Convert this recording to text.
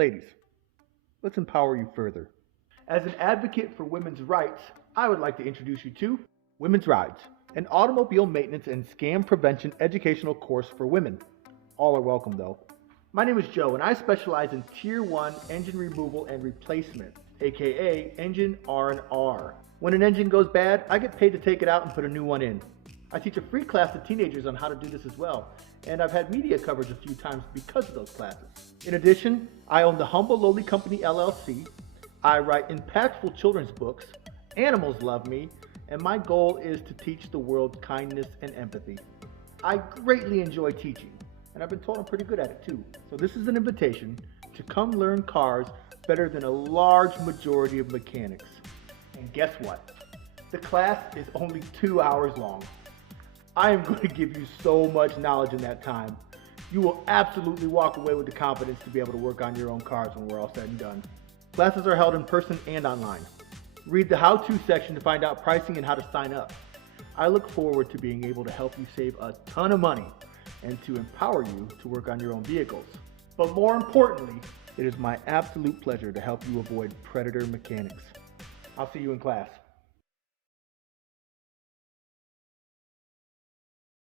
Ladies, let's empower you further. As an advocate for women's rights, I would like to introduce you to Women's Rides, an automobile maintenance and scam prevention educational course for women. All are welcome though. My name is Joe and I specialize in Tier 1 engine removal and replacement, aka engine R&R. When an engine goes bad, I get paid to take it out and put a new one in. I teach a free class to teenagers on how to do this as well, and I've had media coverage a few times because of those classes. In addition, I own the Humble Lowly Company LLC, I write impactful children's books, animals love me, and my goal is to teach the world kindness and empathy. I greatly enjoy teaching, and I've been told I'm pretty good at it too. So this is an invitation to come learn cars better than a large majority of mechanics. And guess what? The class is only 2 hours long. I am going to give you so much knowledge in that time. You will absolutely walk away with the confidence to be able to work on your own cars when we're all said and done. Classes are held in person and online. Read the how-to section to find out pricing and how to sign up. I look forward to being able to help you save a ton of money and to empower you to work on your own vehicles. But more importantly, it is my absolute pleasure to help you avoid predator mechanics. I'll see you in class.